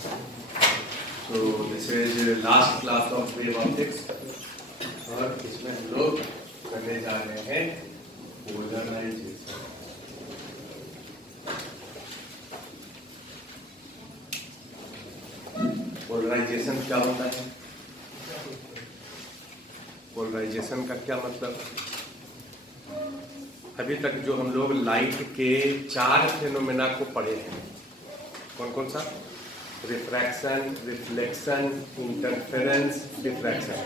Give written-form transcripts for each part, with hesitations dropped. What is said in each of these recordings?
So this is the last class of wave optics और इसमें हम लोग करने जा रहे हैं पोलराइजेशन। पोलराइजेशन क्या होता है? पोलराइजेशन का क्या मतलब? अभी तक जो हम लोग लाइट के 4 फेनोमेना को पढ़े हैं, कौन कौन सा? Refraction, reflection, interference, diffraction.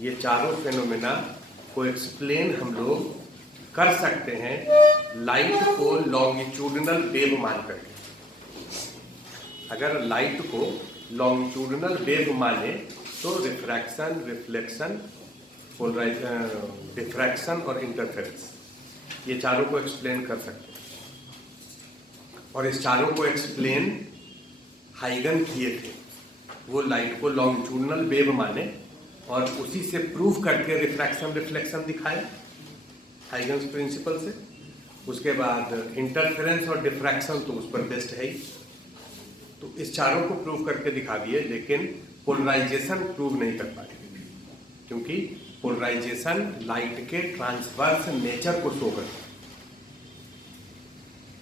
ये चारों फेनोमेना को एक्सप्लेन हम लोग कर सकते हैं लाइट को लॉन्गिट्यूडिनल वेव मान करके। अगर लाइट को लॉन्गिट्यूडिनल वेव माने तो रिफ्रैक्शन, रिफ्लेक्शन, डिफ्रैक्शन और इंटरफेरेंस, ये चारों को एक्सप्लेन कर सकते हैं। और इस चारों को एक्सप्लेन हाइगन किए थे। वो लाइट को लॉन्गिट्यूडिनल वेव माने और उसी से प्रूव करके रिफ्रैक्शन, रिफ्लेक्शन दिखाए हाइगन्स प्रिंसिपल से। उसके बाद इंटरफेरेंस और डिफ्रैक्शन तो उस पर बेस्ड है ही। तो इस चारों को प्रूव करके दिखा दिए, लेकिन पोलराइजेशन प्रूव नहीं कर पाए, क्योंकि पोलराइजेशन लाइट के ट्रांसवर्स नेचर को शो करता है।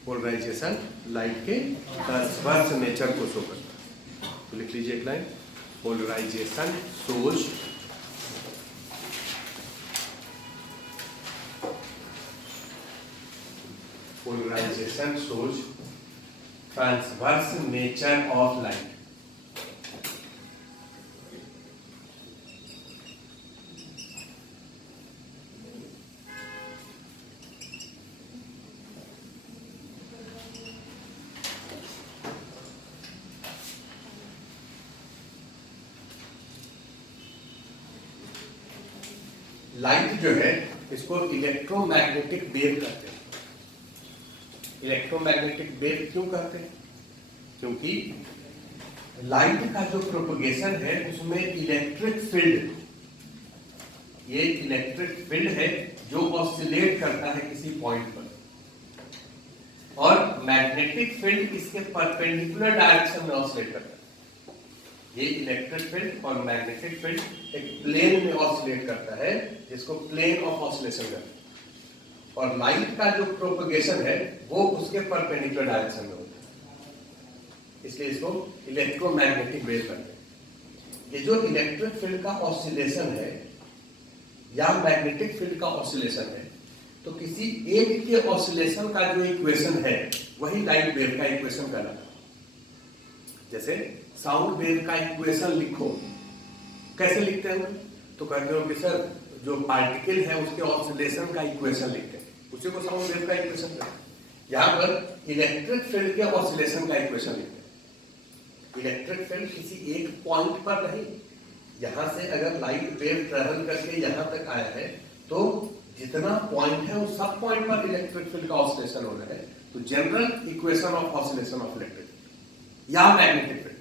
पोलराइजेशन लाइट के ट्रांसवर्स नेचर को शो करता है। तो लिख लीजिए एक line, polarisation shows transverse nature of light. Light जो है इसको इलेक्ट्रोमैग्नेटिक वेव कहते हैं। इलेक्ट्रोमैग्नेटिक वेव क्यों कहते हैं? क्योंकि लाइट का जो प्रोपगेशन है उसमें इलेक्ट्रिक फील्ड, ये इलेक्ट्रिक फील्ड है जो ऑसिलेट करता है किसी पॉइंट पर, और मैग्नेटिक फील्ड इसके परपेंडिकुलर डायरेक्शन में ऑसिलेट करता है। ये इलेक्ट्रिक फील्ड और मैग्नेटिक फील्ड एक प्लेन में ऑसिलेट करता है, जिसको प्लेन ऑफ ऑसिलेशन कहते हैं। और लाइट का जो प्रोपगेशन है वो उसके परपेंडिकुलर डायरेक्शन में होता है, इसलिए इसको इलेक्ट्रोमैग्नेटिक वेव कहते हैं। ये जो इलेक्ट्रिक फील्ड का ऑसिलेशन है या मैग्नेटिक फील्ड का ऑसिलेशन है, तो किसी एक के ऑसिलेशन का जो इक्वेशन है वही लाइट वेव का इक्वेशन कहलाता है। जैसे साउंड वेव का इक्वेशन लिखो, कैसे लिखते हैं? तो कहते हो कि सर जो पार्टिकल है उसके ऑसिलेशन का इक्वेशन लिखते हैं, उसी को साउंड वेव का इक्वेशन कहते हैं। यहाँ पर इलेक्ट्रिक फील्ड के ऑसिलेशन का इक्वेशन लिखते हैं। इलेक्ट्रिक फील्ड किसी एक पॉइंट पर नहीं, यहाँ से अगर लाइट वेव ट्रेवल करके यहाँ तक आया है तो जितना पॉइंट है उस सब पॉइंट पर इलेक्ट्रिक फील्ड का ऑसिलेशन हो रहा है। तो general equation of oscillation of electric field या मैग्नेटिक फील्ड,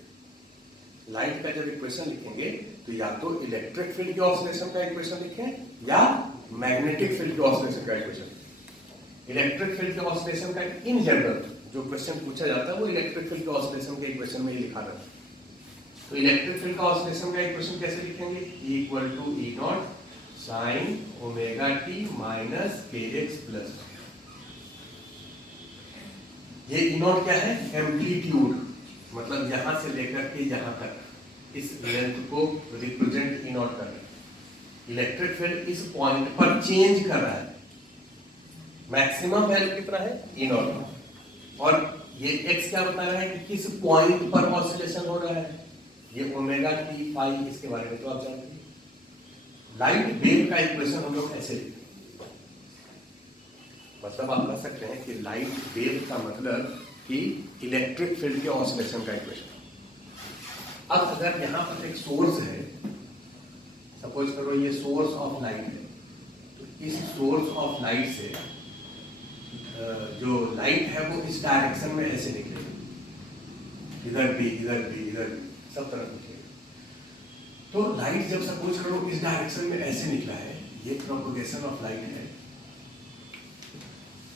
लाइट का जब इक्वेशन लिखेंगे तो या तो इलेक्ट्रिक फील्ड के ऑसिलेशन का इक्वेशन लिखें या मैग्नेटिक फील्ड के ऑसिलेशन का इक्वेशन लिखें। इलेक्ट्रिक फील्ड के ऑसिलेशन का इन जनरल जो क्वेश्चन पूछा जाता है वो इलेक्ट्रिक फील्ड के ऑसिलेशन के इक्वेशन में ही लिखा रहता है। तो इलेक्ट्रिक फील्ड का ऑसिलेशन का इक्वेशन कैसे लिखेंगे? Equal to E naught sine omega T minus K X plus. ये ई नॉट क्या है? एम्पलीट्यूड, मतलब यहां से लेकर के यहां तक इस लेंथ को रिप्रेजेंट ई नॉट कर रहा है। इलेक्ट्रिक फील्ड इस पॉइंट पर चेंज कर रहा है। मैक्सिमम वैल्यू कितना है? ई नॉट। और ये एक्स क्या बता रहा है कि किस पॉइंट पर ऑसिलेशन हो रहा है? ये ओमेगा टी फाई, इसके बारे में तो आप जानते हैं। लाइट वेव का इक्वेशन हम लोग ऐसे लिखते हैं, मतलब आप कह सकते हैं कि लाइट वेव का मतलब कि इलेक्ट्रिक फील्ड के ऑसिलेशन का इक्वेशन। अब अगर यहाँ पर एक सोर्स है, सपोज करो ये सोर्स ऑफ लाइट है, तो इस सोर्स ऑफ लाइट से जो लाइट है वो इस डायरेक्शन में ऐसे निकलेगी, इधर भी इधर भी इधर भी सब तरफ निकलेगी। तो लाइट जब सपोज करो इस डायरेक्शन में ऐसे निकला है, ये प्रोपगेशन ऑफ लाइट है,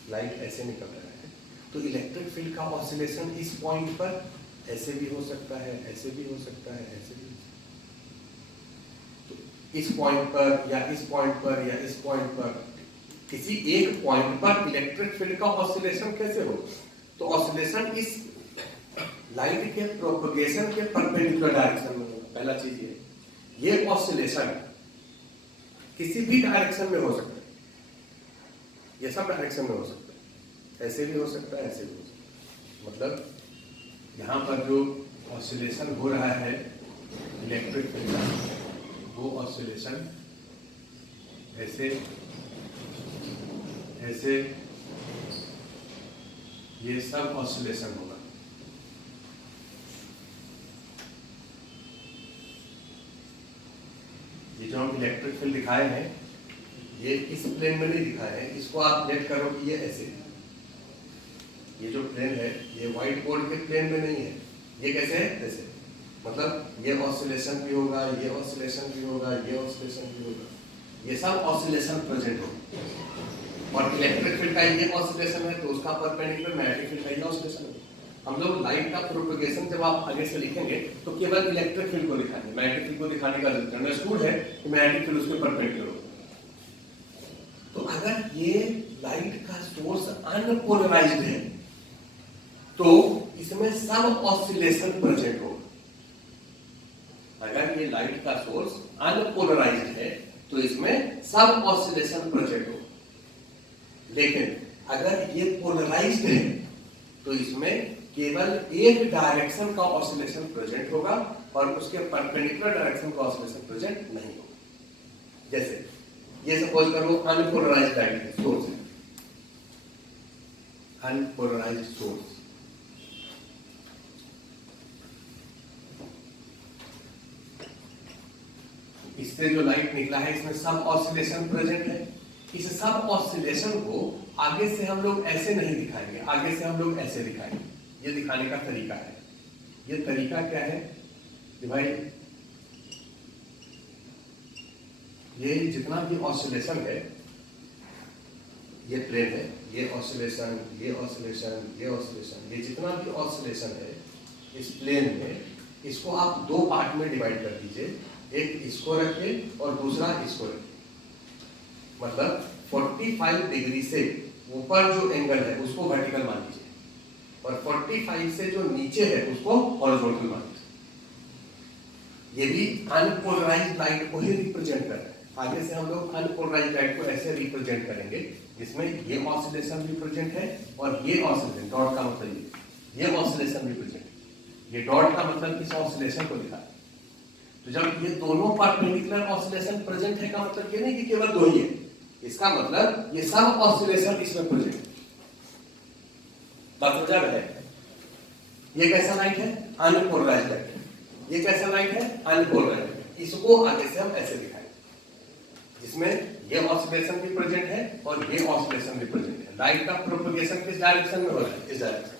लाइट ऐसे निकल रहा है, तो इलेक्ट्रिक फील्ड का ऑसिलेशन इस पॉइंट पर ऐसे भी हो सकता है, ऐसे भी हो सकता है, ऐसे भी हो सकता है। तो इस पॉइंट पर या इस पॉइंट पर या इस पॉइंट पर किसी एक पॉइंट पर इलेक्ट्रिक फील्ड का ऑसिलेशन कैसे हो? तो ऑसिलेशन इस लाइट के प्रोपगेशन के परपेंडिकुलर डायरेक्शन में होगा। पहला चीज ये ऑसिलेशन किसी भी डायरेक्शन में हो सकता है, ये सब डायरेक्शन में हो सकता है, ऐसे भी हो सकता है, ऐसे भी हो सकता है। मतलब यहाँ पर जो ऑसिलेशन हो रहा है इलेक्ट्रिक फील्ड का, वो ऑसिलेशन ऐसे ऐसे ये सब ऑसिलेशन होगा। ये जो हम इलेक्ट्रिक फील्ड दिखाए हैं ये इस प्लेन में नहीं दिखाए हैं, इसको आप लेट करो कि ये ऐसे, ये जो प्लेन है ये व्हाइट बोर्ड के प्लेन में नहीं है, ये कैसे है? ऐसे। मतलब ये ऑसिलेशन भी होगा, ये ऑसिलेशन भी होगा, ये ऑसिलेशन भी होगा, ये सब ऑसिलेशन प्रेजेंट होगा। और इलेक्ट्रिक फील्ड का ये ऑसिलेशन है तो उसका परपेंडिकुलर मैग्नेटिक फील्ड का ये ऑसिलेशन है। हम लोग लाइट का प्रोपगेशन जब आप आगे से लिखेंगे तो केवल इलेक्ट्रिक फील्ड को दिखाएंगे, मैग्नेटिक फील्ड को दिखाने का जरूरत नहीं है। स्कूल है कि मैग्नेटिक फील्ड उसके परपेंडिकुलर होगा। तो अगर ये लाइट का सोर्स अनपोलराइज्ड है तो इसमें सब ऑसिलेशन प्रेजेंट होगा। अगर ये लाइट का सोर्स अनपोलराइज्ड है तो इसमें सब ऑसिलेशन प्रेजेंट होगा। लेकिन अगर ये पोलराइज्ड है तो इसमें केवल एक डायरेक्शन का ऑसिलेशन प्रेजेंट होगा और उसके परपेंडिकुलर डायरेक्शन का ऑसिलेशन प्रेजेंट नहीं होगा। जैसे ये सपोज करो अनपोलराइज्ड लाइट सोर्स है, अनपोलराइज्ड सोर्स, इससे जो लाइट निकला है इसमें सब ऑसिलेशन प्रेजेंट है। इस सब ऑसिलेशन को आगे से हम लोग ऐसे नहीं दिखाएंगे, आगे से हम लोग ऐसे दिखाएंगे। ये दिखाने का तरीका है। ये तरीका क्या है कि भाई ये जितना भी ऑसिलेशन है, ये प्लेन है, ये ऑसिलेशन, ये ऑसिलेशन, ये ऑसिलेशन, ये जितना भी ऑसिलेशन है इस प्लेन में, इसको आप दो पार्ट में डिवाइड कर दीजिए। एक इसको रखिए और दूसरा इसको रखिए। मतलब 45 डिग्री से ऊपर जो एंगल है उसको वर्टिकल मान लीजिए और 45 से जो नीचे है उसको हॉरिजॉन्टल मान लीजिए। ये भी अनपोलराइज्ड लाइट को ही रिप्रेजेंट कर रहा है। आगे से हम लोग अनपोलराइज्ड लाइट को ऐसे रिप्रेजेंट करेंगे जिसमें ये ऑसिलेशन भी प्रेजेंट है और ये ऑसिलेशन, डॉट का मतलब ये ऑसिलेशन भी प्रेजेंट है। ये डॉट का मतलब इस ऑसिलेशन को दिखा। तो जब ये दोनों परपेंडिकुलर ऑसिलेशन प्रेजेंट है का मतलब ये नहीं कि केवल दो ही है, इसका मतलब ये सब ऑसिलेशन इसमें प्रेजेंट है। बात समझ है? ये कैसा लाइट है? Unpolarised light. ये कैसा लाइट है? अनपोलराइज्ड। इसको आगे से हम ऐसे दिखाएंगे जिसमें ये ऑसिलेशन भी प्रेजेंट है और ये ऑसिलेशन भी प्रेजेंट है। लाइट का प्रोपगेशन किस डायरेक्शन में हो रहा है? इस डायरेक्शन।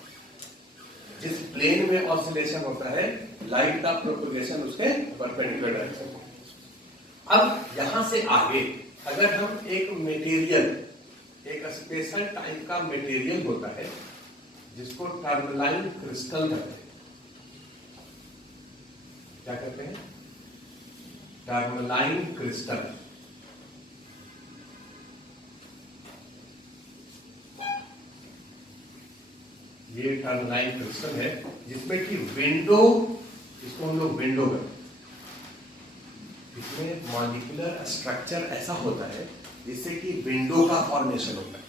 जिस प्लेन में ऑसिलेशन होता है लाइट का प्रोपगेशन उसके परपेंडिकुलर डायरेक्शन में। अब यहां से आगे अगर हम एक मटेरियल, एक स्पेशल टाइप का मटेरियल होता है जिसको टर्मलाइन क्रिस्टल कहते हैं। क्या कहते हैं? Tourmaline crystal. ये टर्मलाइन क्रिस्टल है जिसमें कि विंडो, इसको हम लोग विंडो कहते हैं। इसमें मॉलिक्यूलर स्ट्रक्चर ऐसा होता है जिससे कि विंडो का फॉर्मेशन होता है।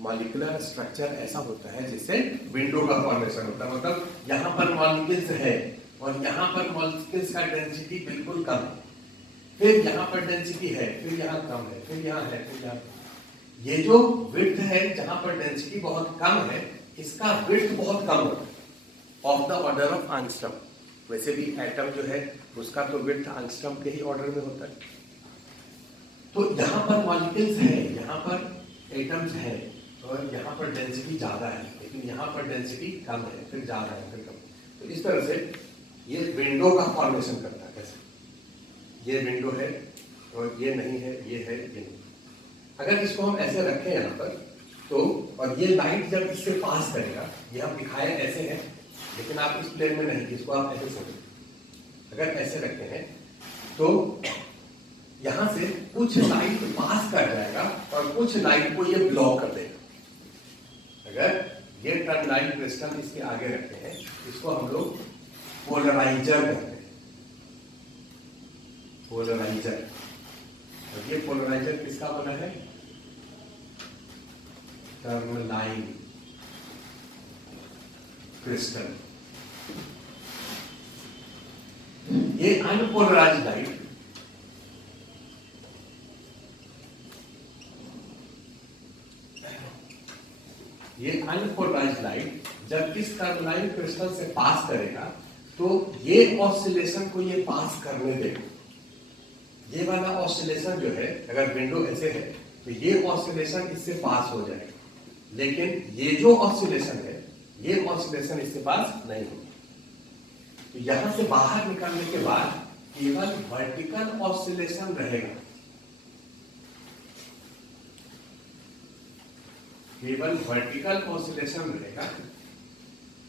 मॉलिक्यूलर स्ट्रक्चर ऐसा होता है जिससे विंडो का फॉर्मेशन होता है। मतलब यहाँ पर मॉलिक्यूल्स है और यहाँ पर मॉलिक्यूल्स का डेंसिटी बिल्कुल कम है, फिर यहाँ पर डेंसिटी है, फिर यहाँ कम है, फिर यहाँ है, फिर यहाँ। ये जो विड्थ है जहाँ पर डेंसिटी बहुत कम है, इसका विड्थ बहुत कम होता है, of the order of angstrom. वैसे भी एटम जो है उसका तो विड्थ एंगस्ट्रॉम के ही ऑर्डर में होता है। तो यहाँ पर मॉलिक्यूल्स है, यहाँ पर एटम्स है और यहाँ पर डेंसिटी ज्यादा है, लेकिन यहाँ पर डेंसिटी कम है, फिर ज्यादा है, फिर कम। तो इस तरह से ये विंडो का फॉर्मेशन करता है। कैसे? ये विंडो है और ये नहीं है, ये है, ये नहीं। अगर इसको हम ऐसे रखें यहाँ पर तो, और ये लाइट जब इससे पास करेगा, ये हम दिखाए ऐसे हैं लेकिन आप इस प्लेन में नहीं, इसको आप ऐसे समझिए। अगर ऐसे रखते हैं तो यहां से कुछ लाइट पास कर जाएगा और कुछ लाइट को ये ब्लॉक कर देगा। अगर ये टर्न लाइन क्रिस्टल इसके आगे रखते हैं, इसको हम लोग पोलराइजर कहते हैं, पोलराइजर। और ये पोलराइजर किसका बना है? Turn line crystal. ये अनपोलराइज्ड लाइट जब इस टर्न लाइन क्रिस्टल से पास करेगा तो ये ऑसिलेशन को ये पास करने देगा। ये वाला ऑसिलेशन जो है, अगर विंडो ऐसे है तो ये ऑसिलेशन इससे पास हो जाएगा, लेकिन ये जो ऑसिलेशन है ये ऑसिलेशन इससे पास नहीं होगा। तो यहां से बाहर निकलने के बाद केवल वर्टिकल ऑसिलेशन रहेगा, केवल वर्टिकल ऑसिलेशन रहेगा,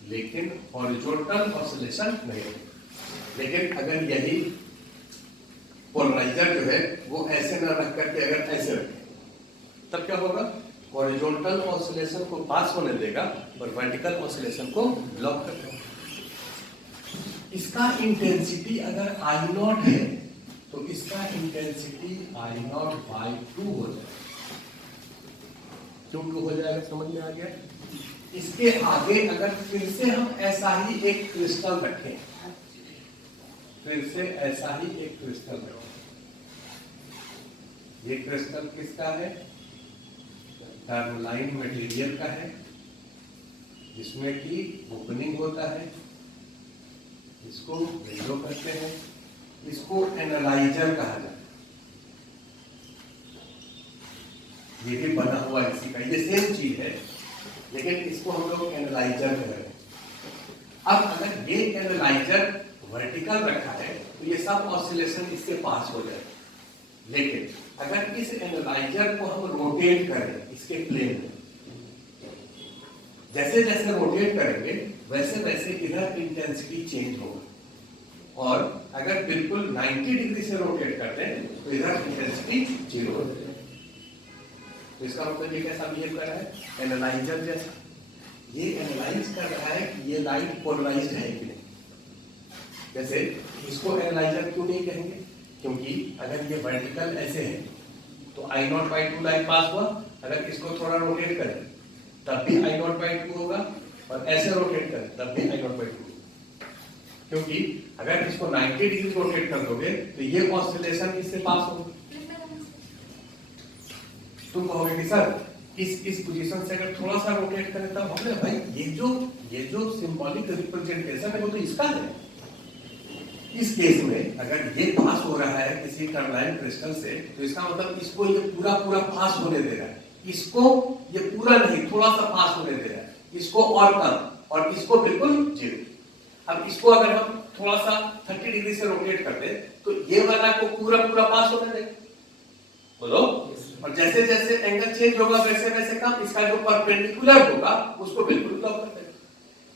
लेकिन हॉरिजॉन्टल ऑसिलेशन नहीं होगा। लेकिन अगर यही पोलराइजर जो है वो ऐसे ना रख करके अगर ऐसे रखें तब क्या होगा? हॉरिजॉन्टल ऑसिलेशन को पास होने देगा और वर्टिकल ऑसिलेशन को ब्लॉक कर देगा। इसका इंटेंसिटी अगर आई नॉट है तो इसका इंटेंसिटी आई नॉट बाई 2 हो जाएगा। क्यों 2 हो जाएगा? समझ में आ गया? इसके आगे अगर फिर से हम ऐसा ही एक क्रिस्टल रखें, फिर से ऐसा ही एक क्रिस्टल रखें, ये क्रिस्टल किसका है? टर्नलाइन मटेरियल का है, जिसमें कि ओपनिंग होता है, इसको विंडो कहते हैं, इसको एनालाइजर कहा जाता है। ये भी बना हुआ इसी का, ये सेम चीज है, लेकिन इसको हम लोग एनालाइजर कह रहे हैं। अब अगर ये एनालाइजर वर्टिकल रखा है तो ये सब ऑसिलेशन इससे पास हो जाएगा, लेकिन अगर इस एनालाइजर को हम रोटेट करें इसके प्लेन में, जैसे जैसे रोटेट करेंगे वैसे वैसे इधर इंटेंसिटी चेंज होगा, और अगर बिल्कुल 90 डिग्री से रोटेट करते हैं तो इधर इंटेंसिटी 0 हो जाएगी। तो इसका मतलब ये कैसा बिहेव कर रहा है? एनालाइजर जैसा। ये एनालाइज कर रहा है कि ये लाइट पोलराइज्ड है कि नहीं। जैसे इसको एनालाइजर क्यों नहीं कहेंगे? क्योंकि अगर ये वर्टिकल ऐसे है तो आई नॉट बाई 2 लाइट पास हुआ, अगर इसको थोड़ा रोटेट करें तब भी आई नॉट बाई 2 होगा, और ऐसे रोटेट करें तब भी आई नॉट बाई 2 होगा। क्योंकि अगर इसको 90 डिग्री रोटेट कर दोगे तो ये ऑसिलेशन इससे पास होगा। तुम कहोगे कि सर इस पोजीशन से अगर थोड़ा सा रोटेट करें तब हमने भाई ये जो सिंबॉलिक रिप्रेजेंटेशन है वो तो इसका है। इस केस में अगर ये पास हो रहा है किसी टर्नलाइन क्रिस्टल से तो इसका मतलब इसको ये पूरा पूरा पास होने दे रहा है, इसको ये पूरा नहीं थोड़ा सा पास होने दे रहा है, इसको और कम, और इसको बिल्कुल 0। अब इसको अगर हम थोड़ा सा 30 डिग्री से रोटेट करते तो ये वाला को पूरा पूरा पास होने देगा, बोलो। और जैसे जैसे एंगल चेंज होगा वैसे वैसे कम, इसका जो परपेंडिकुलर होगा उसको बिल्कुल ब्लॉक कर देगा।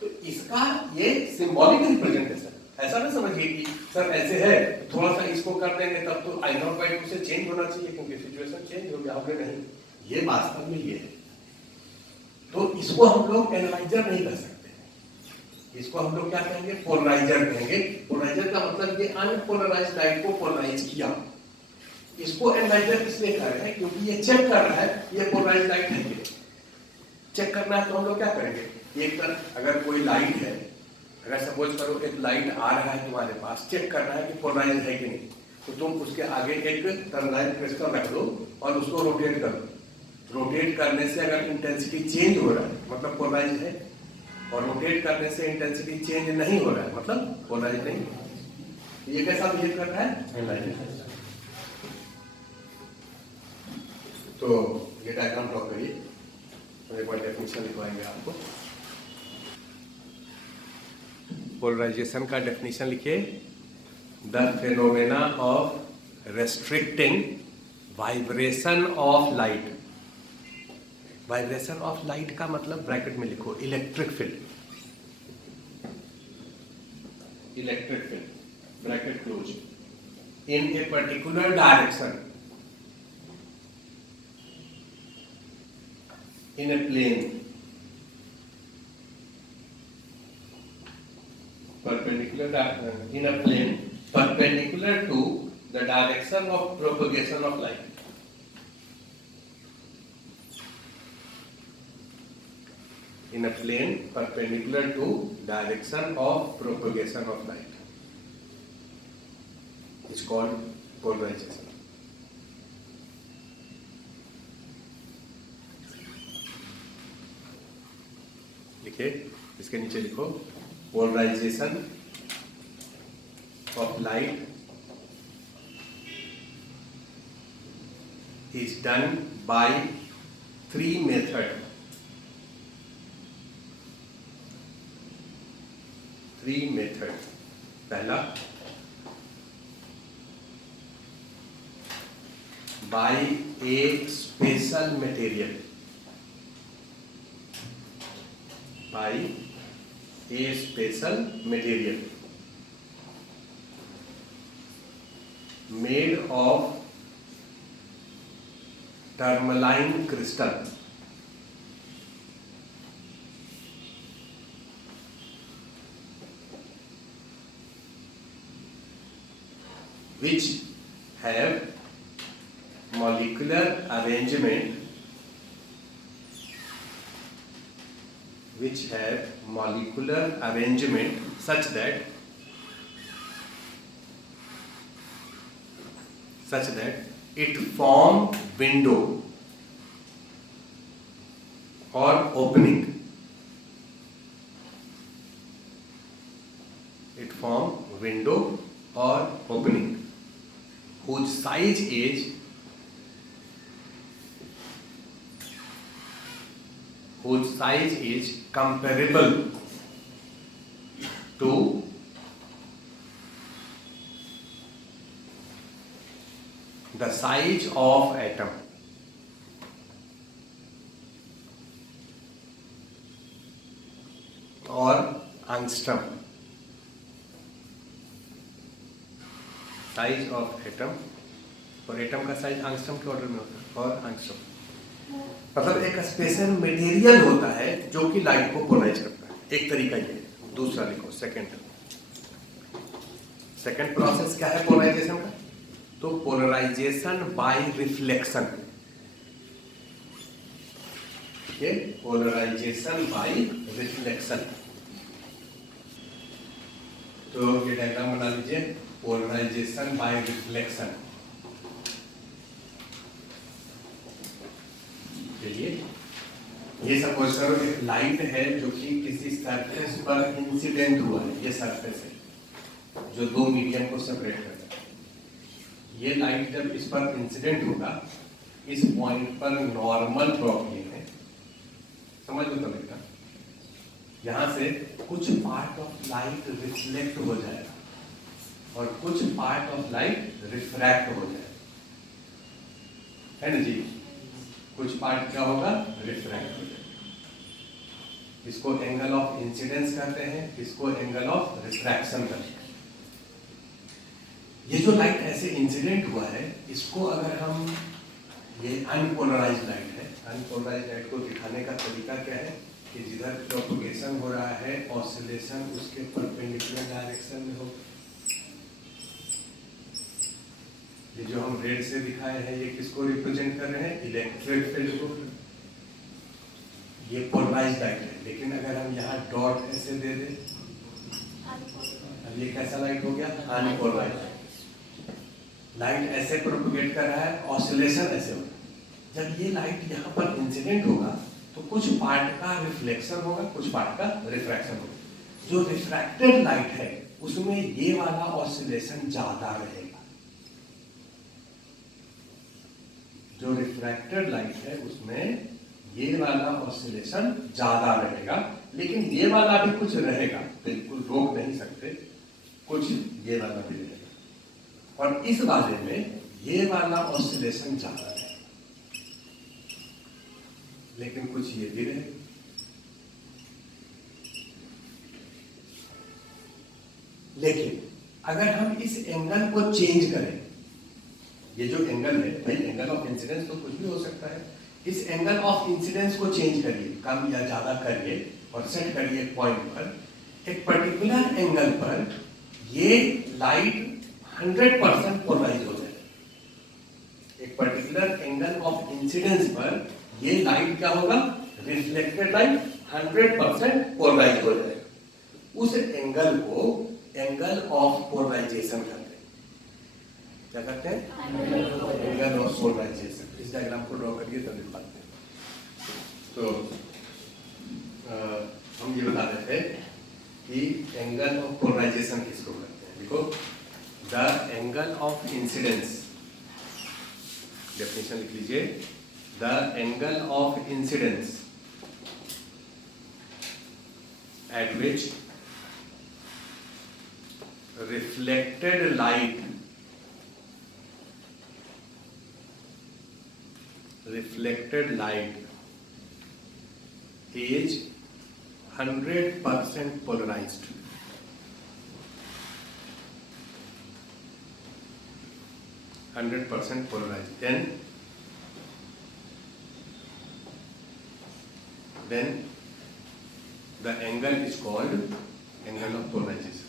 तो इसका ये सिंबॉलिक रिप्रेजेंटेशन, ऐसा ना समझिए कि सर ऐसे है थोड़ा सा इसको कर देंगे तब तो आई नॉट बाई 2 से चेंज होना चाहिए क्योंकि सिचुएशन चेंज हो गया, हमने नहीं, ये वास्तव में ये है। तो इसको हम लोग एनालाइजर नहीं कर सकते, इसको हम लोग क्या कहेंगे? पोलराइजर कहेंगे। पोलराइजर का मतलब ये अनपोलराइज्ड लाइट को पोलराइज किया। इसको एनालाइजर इसलिए कर रहे हैं क्योंकि ये चेक कर रहा है ये पोलराइज्ड लाइट है कि नहीं। चेक करना है तो हम लोग क्या करेंगे? एक तरफ अगर कोई लाइट है, अगर सपोज करो एक लाइट आ रहा है तुम्हारे पास, चेक करना है कि पोलराइज है कि नहीं, तो तुम उसके आगे एक टर्नलाइन क्रिस्टल रख दो और उसको रोटेट कर दो। रोटेट करने से अगर इंटेंसिटी चेंज हो रहा है मतलब पोलराइज है, और रोटेट करने से इंटेंसिटी चेंज नहीं हो रहा है मतलब पोलराइज नहीं। ये कैसा बिहेव कर रहा है? एनालाइजर। तो ये डायग्राम ड्रॉ करिए, तो एक बार डेफिनेशन लिखवाएंगे आपको। पोलराइजेशन का डेफिनेशन लिखिए। The phenomena of restricting vibration of light. Vibration of light का मतलब ब्रैकेट में लिखो electric field. electric field, bracket close, in a particular direction, in a plane, in a plane perpendicular to the direction of propagation of light. In a plane perpendicular to direction of propagation of light. It's called polarization. लिखिए, इसके नीचे लिखो polarization of light is done by three methods. पहला, by a special material. By a special material made of tourmaline crystal. Which have molecular arrangement such that it form window or opening. It form window or opening whose size is comparable to the size of atom. Or angstrom. Size of atom, और atom का size angstrom के order में होता है, और angstrom मतलब एक special material होता है जो कि लाइट को पोलराइज करता है। एक तरीका ये। दूसरा लिखो सेकंड प्रोसेस क्या है पोलराइजेशन का? तो पोलराइजेशन बाय रिफ्लेक्शन। ये पोलराइजेशन बाय रिफ्लेक्शन। तो ये डायग्राम बना लीजिए, पोलराइजेशन बाय रिफ्लेक्शन। चलिए, ये सपोज करो एक लाइट है जो कि किसी सरफेस पर इंसिडेंट हुआ है। ये सरफेस है जो दो मीडियम को सेपरेट करता है। ये लाइट जब इस पर इंसिडेंट होगा, इस पॉइंट पर नॉर्मल ड्रॉ किए हैं, समझ लो तो बेटा, यहां से कुछ पार्ट ऑफ लाइट रिफ्लेक्ट हो जाएगा और कुछ पार्ट ऑफ लाइट रिफ्रैक्ट हो जाएगा, है ना जी? कुछ पार्ट क्या होगा? रिफ्रैक्ट हो जाएगा। इसको एंगल ऑफ इंसिडेंस कहते हैं, इसको एंगल ऑफ रिफ्रैक्शन कहते हैं। ये जो लाइट ऐसे इंसिडेंट हुआ है, इसको अगर हम, ये अनपोलराइज्ड लाइट है, अनपोलराइज्ड लाइट को दिखाने का तरीका क्या है कि जिधर प्रोपगेशन हो रहा है, ऑसिलेशन उसके परपेंडिकुलर डायरेक्शन में हो। ये जो हम रेड से दिखाए हैं, ये किसको रिप्रेजेंट कर रहे हैं? इलेक्ट्रिक फील्ड को। ये पोलराइज्ड लाइट है, लेकिन अगर हम यहाँ डॉट ऐसे दे दें, अब ये कैसा लाइट हो गया? अनपोलराइज्ड लाइट ऐसे प्रोपगेट कर रहा है, ऑसिलेशन ऐसे हो रहा है। जब ये लाइट यहाँ पर इंसिडेंट होगा तो कुछ पार्ट का रिफ्लेक्शन होगा, कुछ पार्ट का रिफ्रैक्शन होगा। जो रिफ्रैक्टेड लाइट है उसमें ये वाला ऑसिलेशन ज्यादा रहेगा। जो रिफ्रैक्टेड लाइट है उसमें ये वाला ऑसिलेशन ज्यादा रहेगा, लेकिन ये वाला भी कुछ रहेगा, बिल्कुल रोक नहीं सकते, कुछ ये वाला भी रहेगा। और इस वाले में ये वाला ऑसिलेशन ज्यादा है, लेकिन कुछ ये भी रहेगा। लेकिन अगर हम इस एंगल को चेंज करें, ये जो एंगल है भाई, एंगल ऑफ इंसिडेंस तो कुछ भी हो सकता है, इस एंगल ऑफ इंसिडेंस को चेंज करिए, कम या ज्यादा करिए और सेट करिए एक पॉइंट पर, एक पर्टिकुलर एंगल पर ये लाइट 100% पोलराइज हो जाए। एक पर्टिकुलर एंगल ऑफ इंसिडेंस पर ये लाइट क्या होगा, रिफ्लेक्टेड लाइट 100% पोलराइज हो जाएगा। उस एंगल को एंगल ऑफ पोलराइजेशन कहते हैं। क्या कहते हैं? Angle of polarisation. इस डायग्राम को ड्रॉ करिए तब दिखाते हैं। तो हम ये बता रहे थे कि एंगल ऑफ पोलराइजेशन किसको कहते हैं। देखो, the angle of incidence, definition लिख लीजिए, the angle of incidence at which reflected light is 100% polarized. Then the angle is called angle of polarization.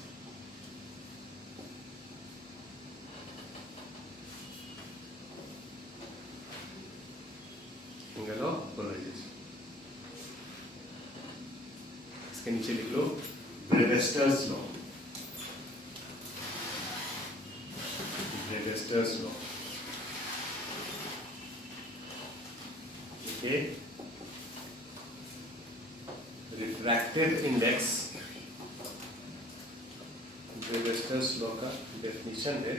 Angle of polarization. इसके नीचे लिख लो Brewster's law. Brewster's law, okay. Refractive index, Brewster's law का definition है,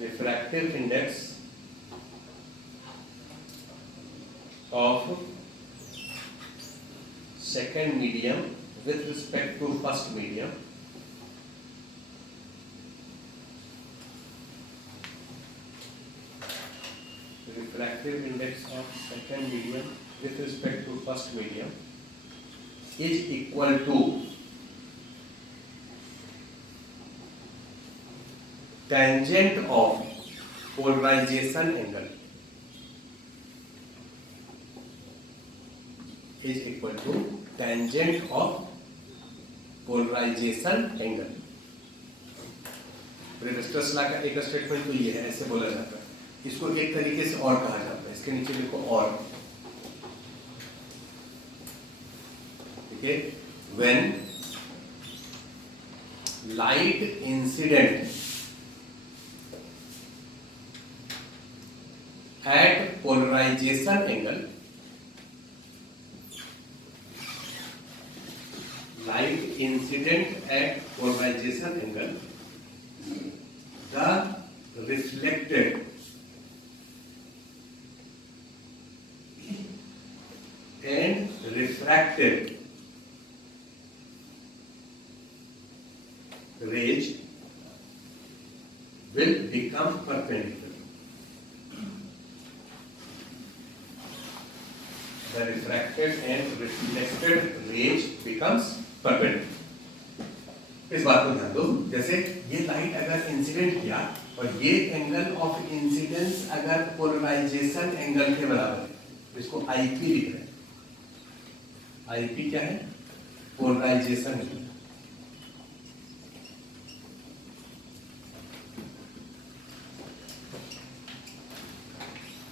refractive index of second medium with respect to first medium refractive index of second medium with respect to first medium is equal to tangent of polarization angle, is equal to tangent of polarization angle। Brewster's law का एक statement तो ये है, ऐसे बोला जाता है। इसको एक तरीके से और कहा जाता है, इसके नीचे लिखो और, ठीक है। When light incident at polarisation angle, light incident at polarisation angle, the reflected and refracted rays will become perpendicular. The refracted and reflected rays becomes perpendicular. इस बात को ध्यान दो, जैसे ये लाइट अगर इंसिडेंट किया और ये एंगल ऑफ इंसिडेंस अगर पोलराइजेशन एंगल के बराबर है, इसको आईपी लिख रहे हैं। आईपी क्या है? पोलराइजेशन।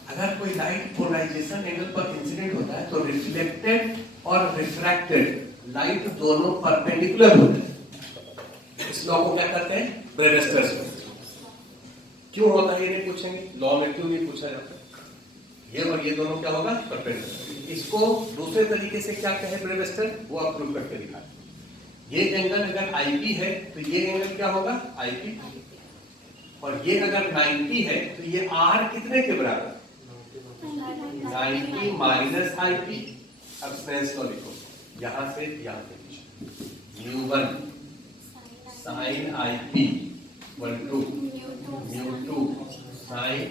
अगर कोई लाइट पोलराइजेशन एंगल पर इंसिडेंट होता है तो रिफ्लेक्टेड और रिफ्रैक्टेड लाइट दोनों परपेंडिकुलर होते हैं। इस लॉ को क्या कहते हैं? ब्रेवेस्टर्स लॉ। क्यों होता है ये नहीं पूछेंगे, लॉ में क्यों नहीं पूछा जाता। ये और ये दोनों क्या होगा? परपेंडिकुलर। इसको दूसरे तरीके से क्या कहे ब्रेवेस्टर, वो आप प्रूव करके दिखा। ये एंगल अगर आईपी है तो ये एंगल क्या होगा? आईपी। और ये अगर 90 है तो ये आर कितने के बराबर? 90 माइनस आईपी। अब स्नेल्स लॉ लिखो, यहां से यहां पे mu one sine IP equal to mu two sine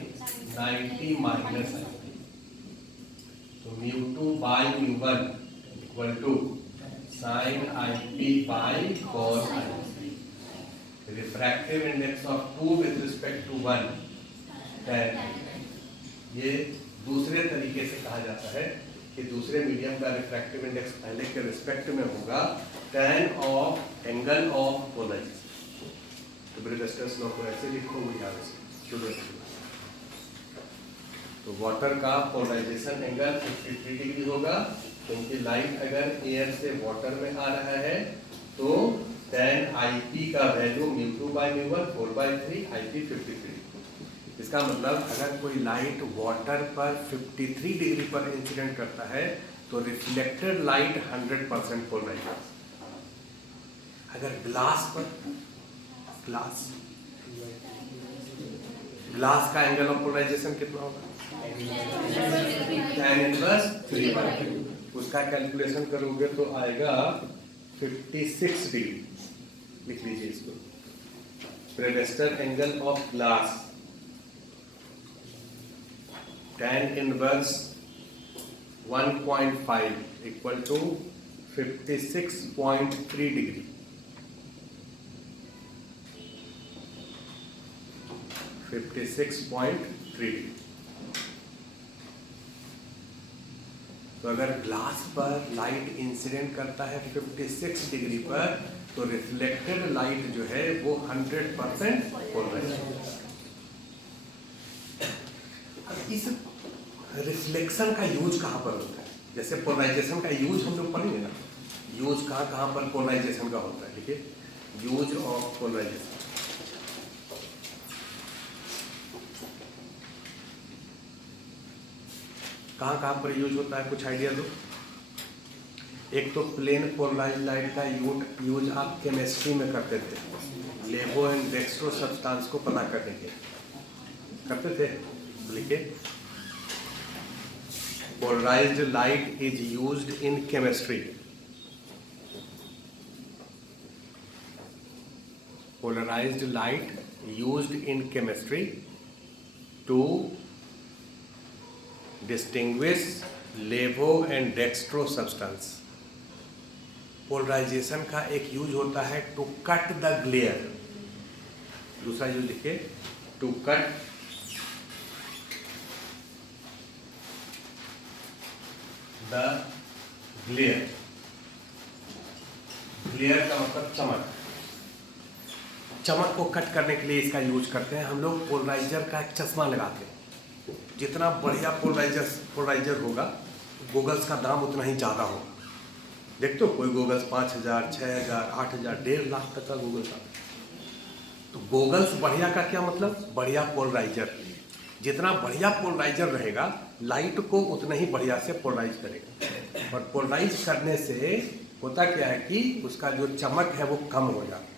90 minus IP. तो mu two by mu one equal to sine IP by cos IP. Refractive index of 2 with respect to 1, ये दूसरे तरीके से कहा जाता है कि दूसरे मीडियम का रिफ्रैक्टिव इंडेक्स पहले के रिस्पेक्ट में होगा tan of angle of polarisation. तो ब्रेवियस लॉ को ऐसे लिखो, वो याद से शुरू। तो वाटर का पोलराइजेशन एंगल 53 डिग्री होगा, क्योंकि लाइट अगर एयर से वाटर में आ रहा है तो tan IP का वैल्यू μ2/μ1 4/3 IP 53। इसका मतलब अगर कोई लाइट वाटर पर 53 डिग्री पर इंसिडेंट करता है तो रिफ्लेक्टेड लाइट 100% पोलराइज। अगर ग्लास पर, ग्लास का एंगल ऑफ पोलराइजेशन कितना होगा? tan inverse 3/2। उसका कैलकुलेशन करोगे तो आएगा 56 डिग्री। लिख लीजिए इसको। Brewster angle of glass tan inverse 1.5 equal to 56.3 degree. 56.3 degree. तो अगर ग्लास पर लाइट इंसिडेंट करता है 56 डिग्री पर, तो रिफ्लेक्टेड लाइट जो है वो 100% पोलराइज है। अब इस रिफ्लेक्शन का यूज कहाँ पर होता है? जैसे पोलराइजेशन का यूज हम लोग पढ़ेंगे ना, यूज कहाँ पर पोलराइजेशन का होता है। देखिए, यूज ऑफ पोलराइजेशन कहाँ पर यूज होता है, कुछ आइडिया दो। एक तो प्लेन पोलराइज लाइट का यूज आप केमिस्ट्री में करते थे, लेवो एंड डेक्स्ट्रो सब्सटेंस को पता करने के करते थे। लिखिए, polarised light is used in chemistry. Polarised light used in chemistry to distinguish laevo and dextro substance. Polarisation का एक यूज होता है टू कट द ग्लेयर। दूसरा यूज लिखिए, to cut the glare. Glare का मतलब चमक। चमक को कट करने के लिए इसका यूज करते हैं हम लोग। पोलराइजर का एक चश्मा लगाते हैं। जितना बढ़िया पोलराइजर होगा, गूगल्स का दाम उतना ही ज़्यादा होगा। देखते हो कोई गूगल्स 5,000, 6,000, 8,000, 1.5 लाख तक का गूगल्स आता है। तो गूगल्स बढ़िया का क्या मतलब? बढ़िया पोलराइजर। जितना बढ़िया पोलराइजर रहेगा, लाइट को उतना ही बढ़िया से पोलराइज करेगा। और पोलराइज करने से होता क्या है कि उसका जो चमक है वो कम हो जाता है।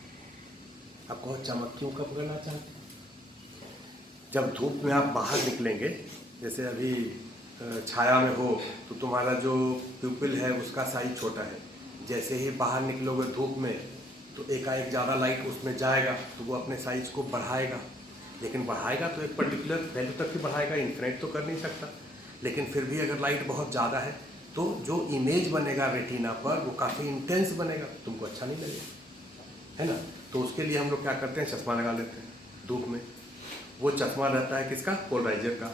आप कहो चमक क्यों कम करना चाहते हैं? जब धूप में आप बाहर निकलेंगे, जैसे अभी छाया में हो, तो तुम्हारा जो प्यूपिल है उसका साइज छोटा है। जैसे ही बाहर निकलोगे धूप में, तो एकाएक ज़्यादा लाइट उसमें जाएगा तो वो अपने साइज को बढ़ाएगा। लेकिन बढ़ाएगा तो एक पर्टिकुलर वैल्यू तक ही बढ़ाएगा, इन्फिनिट तो कर नहीं सकता। लेकिन फिर भी अगर लाइट बहुत ज़्यादा है तो जो इमेज बनेगा रेटिना पर वो काफ़ी इंटेंस बनेगा, तुमको अच्छा नहीं लगेगा, है ना। तो उसके लिए हम लोग क्या करते हैं, चश्मा लगा लेते हैं धूप में। वो चश्मा रहता है किसका? पोलराइजर का।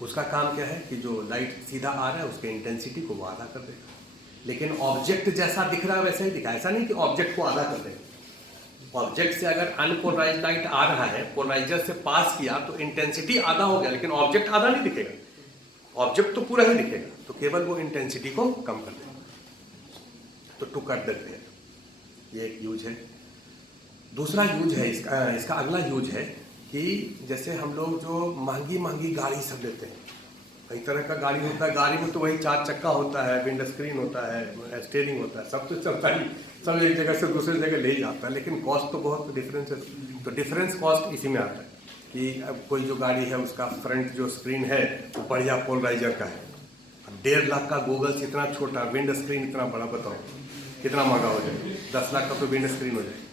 उसका काम क्या है कि जो लाइट सीधा आ रहा है उसके इंटेंसिटी को वो आधा कर देगा। लेकिन ऑब्जेक्ट जैसा दिख रहा है वैसा ही दिखा, ऐसा नहीं कि ऑब्जेक्ट को आधा कर देगा। ऑब्जेक्ट से अगर अनपोलराइज लाइट आ रहा है, पोलराइजर से पास किया तो इंटेंसिटी आधा हो गया, लेकिन ऑब्जेक्ट आधा नहीं दिखेगा। ऑब्जेक्ट तो पूरा ही दिखेगा, तो केवल वो इंटेंसिटी को कम कर देगा। तो टू कट देते हैं, ये एक यूज है। दूसरा यूज है इसका अगला यूज है कि जैसे हम लोग जो महंगी गाड़ी सब लेते हैं, कई तरह का गाड़ी होता है। गाड़ी में तो वही 4 चक्का होता है, विंड स्क्रीन होता है, स्टीयरिंग होता है, सब तो चलता ही, सब एक जगह से दूसरी जगह ले ही जाता है। लेकिन कॉस्ट तो बहुत डिफरेंस है। तो डिफरेंस कॉस्ट इसी में आता है कि अब कोई जो गाड़ी है उसका फ्रंट जो स्क्रीन है वो बढ़िया पोलराइजर का है। अब 1.5 लाख का गूगल्स इतना छोटा, विंड स्क्रीन इतना बड़ा, बताओ कितना महंगा हो जाए। 10 लाख का तो विंड स्क्रीन हो जाए।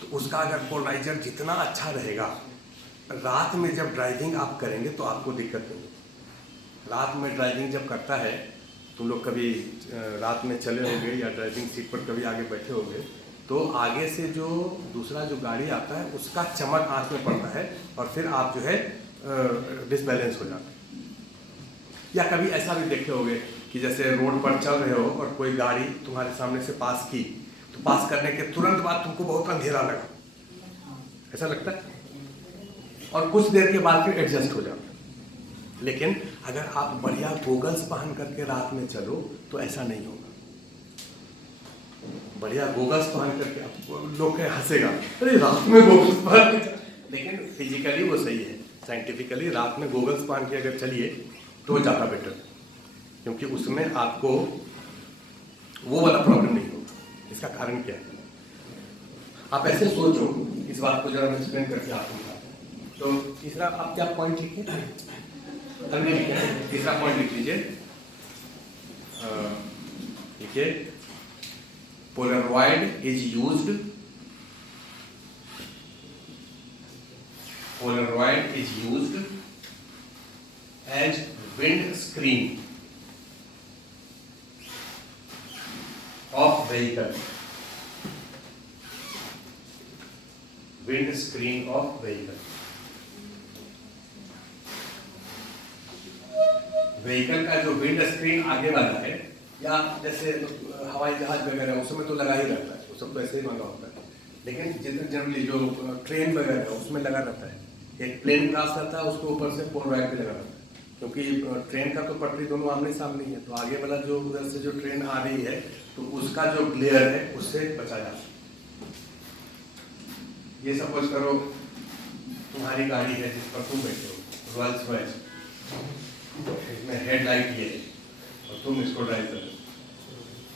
तो उसका अगर पोलराइजर जितना अच्छा रहेगा, रात में जब ड्राइविंग आप करेंगे तो आपको दिक्कत नहीं। रात में ड्राइविंग जब करता है, तुम लोग कभी रात में चले होंगे या ड्राइविंग सीट पर कभी आगे बैठे होंगे, तो आगे से जो दूसरा जो गाड़ी आता है उसका चमक आँख में पड़ता है और फिर आप जो है डिसबैलेंस हो जाते हैं। या कभी ऐसा भी देखे होंगे कि जैसे रोड पर चल रहे हो और कोई गाड़ी तुम्हारे सामने से पास की, तो पास करने के तुरंत बाद तुमको बहुत अंधेरा लगा, ऐसा लगता है, और कुछ देर के बाद फिर एडजस्ट हो जाता है। लेकिन अगर आप बढ़िया गोगल्स पहन करके रात में चलो तो ऐसा नहीं होगा। बढ़िया गोगल्स पहन करके लोग हंसेगा, अरे रात में गोगल्स पहन के, लेकिन फिजिकली वो सही है, साइंटिफिकली रात में गोगल्स पहन के अगर चलिए तो ज़्यादा बेटर, क्योंकि उसमें आपको वो वाला प्रॉब्लम नहीं होगा। इसका कारण क्या है, आप ऐसे सोचो, इस बात को जरा मैं एक्सप्लेन करके आपको बताता हूं। तो तीसरा आप क्या पॉइंट लिखिए, तीसरा पॉइंट लिख लीजिए, लिखिए polaroid is used, polaroid is used as wind screen of vehicle, wind screen of vehicle. Vehicle का जो विंड स्क्रीन आगे वाला है, या जैसे हवाई जहाज वगैरह उसमें तो लगा ही रहता है, वो सब तो ऐसे ही लगा होता है, लेकिन जनरली जो ट्रेन वगैरह है उसमें लगा रहता है। एक प्लेन क्रॉस रहता है, उसके ऊपर से पोलरॉइड भी लगा रहता है, क्योंकि ट्रेन का तो पटरी दोनों आमने सामने ही है, तो आगे वाला जो उधर से जो ट्रेन आ रही है तो उसका जो ग्लेयर है उससे बचा जा सकता है। ये सपोज करो तुम्हारी गाड़ी है जिस पर तुम बैठे हो, रॉयल्स रॉयस, इसमें हेडलाइट ये है और तुम इसको ड्राइव कर रहे हो,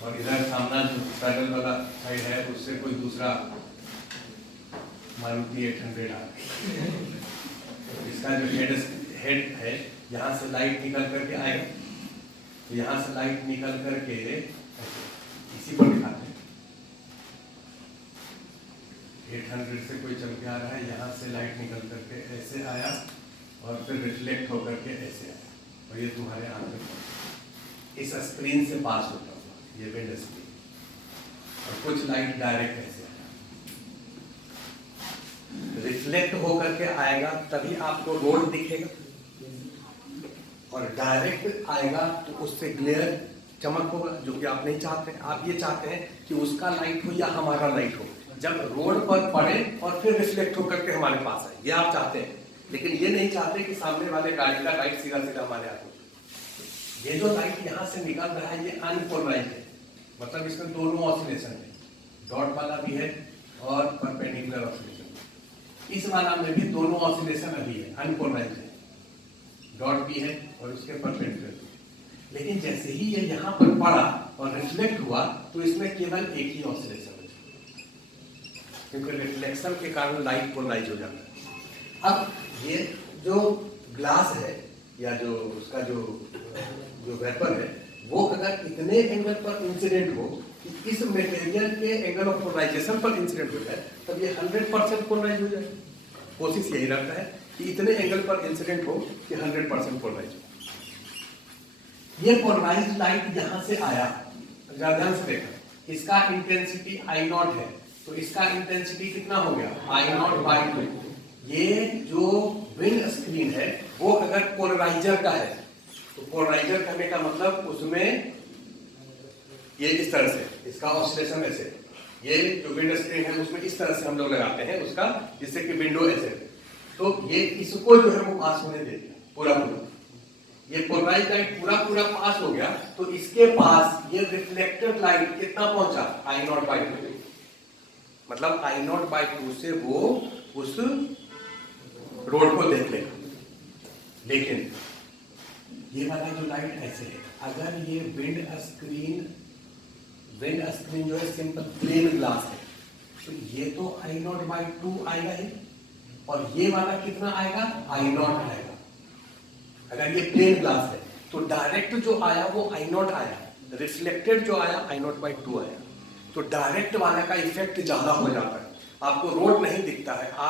और इधर सामना जो पैदल वाला साइड है उससे कोई दूसरा मारुति 800 आ रहा है, इसका जो हेड है यहाँ से लाइट निकल करके आएगा, तो यहाँ से लाइट निकल करके इसी को दिखाते हैं, 800 से कोई चल के आ रहा है, यहाँ से लाइट निकल करके ऐसे आया और फिर रिफ्लेक्ट होकर के ऐसे आया, और ये तुम्हारे आंख में इस स्क्रीन से पास होता हुआ, ये विंड स्क्रीन, और कुछ लाइट डायरेक्ट ऐसे आया, रिफ्लेक्ट होकर के आएगा तभी आपको रोड दिखेगा, और डायरेक्ट आएगा तो उससे ग्लेयर चमक होगा, जो कि आप नहीं चाहते हैं। आप ये चाहते हैं कि उसका लाइट हो या हमारा लाइट हो, जब रोड पर पड़े और फिर रिफ्लेक्ट होकर के हमारे पास आए, ये आप चाहते हैं। लेकिन ये नहीं चाहते कि सामने वाले गाड़ी का लाइट सीधा सीधा हमारे हाथ में। ये जो लाइट यहाँ से निकल रहा है ये अनपोलराइज है, मतलब इसमें दोनों ऑसिलेशन है, डॉट वाला भी है और परपेंडिकुलर ऑसिलेशन। इस वाला में भी दोनों ऑसिलेशन अभी है, अनपोलराइज है, डॉट भी है और उसके परपेंडिकुलर भी है। लेकिन जैसे ही ये यहाँ पर पड़ा और रिफ्लेक्ट हुआ तो इसमें केवल एक ही ऑसिलेशन है, क्योंकि रिफ्लेक्शन के कारण लाइट पोलराइज हो जाता है। अब ये जो ग्लास है या जो उसका जो वेपर है, वो अगर इतने एंगल पर इंसिडेंट हो कि इस मटेरियल के एंगल ऑफ पोलराइजेशन पर इंसिडेंट हो जाए, तब ये 100% पोलराइज हो जाए। कोशिश यही रहता है कि इतने एंगल पर इंसिडेंट हो कि 100% पोलराइज हो। ये पोलराइज्ड लाइट यहां से आया, ध्यान से देखा, इसका इंटेंसिटी I0 है, तो इसका इंटेंसिटी कितना हो गया, I0/2। ये जो विंड स्क्रीन है वो अगर पोलराइजर का है, तो पोलराइजर करने का मतलब उसमें ये इस तरह से इसका ऑसिलेशन ऐसे, ये जो विंड स्क्रीन है उसमें इस तरह से हम लोग लगाते हैं उसका, जिससे कि विंडो ऐसे, तो ये इसको जो है वो पास होने देते हैं पूरा पूरा। ये पोलराइज लाइट पूरा पूरा पास हो गया तो इसके पास ये रिफ्लेक्टेड लाइट कितना पहुंचा, I0/2, मतलब I0/2 से वो उस रोड को देख लेगा। लेकिन ये वाला जो लाइट ऐसे है, अगर ये विंड स्क्रीन जो है सिंपल प्लेन ग्लास है, तो ये तो I0/2 आएगा ही, और ये वाला कितना आएगा, I0 आएगा। अगर ये प्लेन ग्लास है तो डायरेक्ट जो आया वो I0 आया, रिफ्लेक्टेड जो आया I0/2 आया, तो डायरेक्ट वाला का इफेक्ट ज्यादा हो जाता है, आपको रोड नहीं दिखता है। आप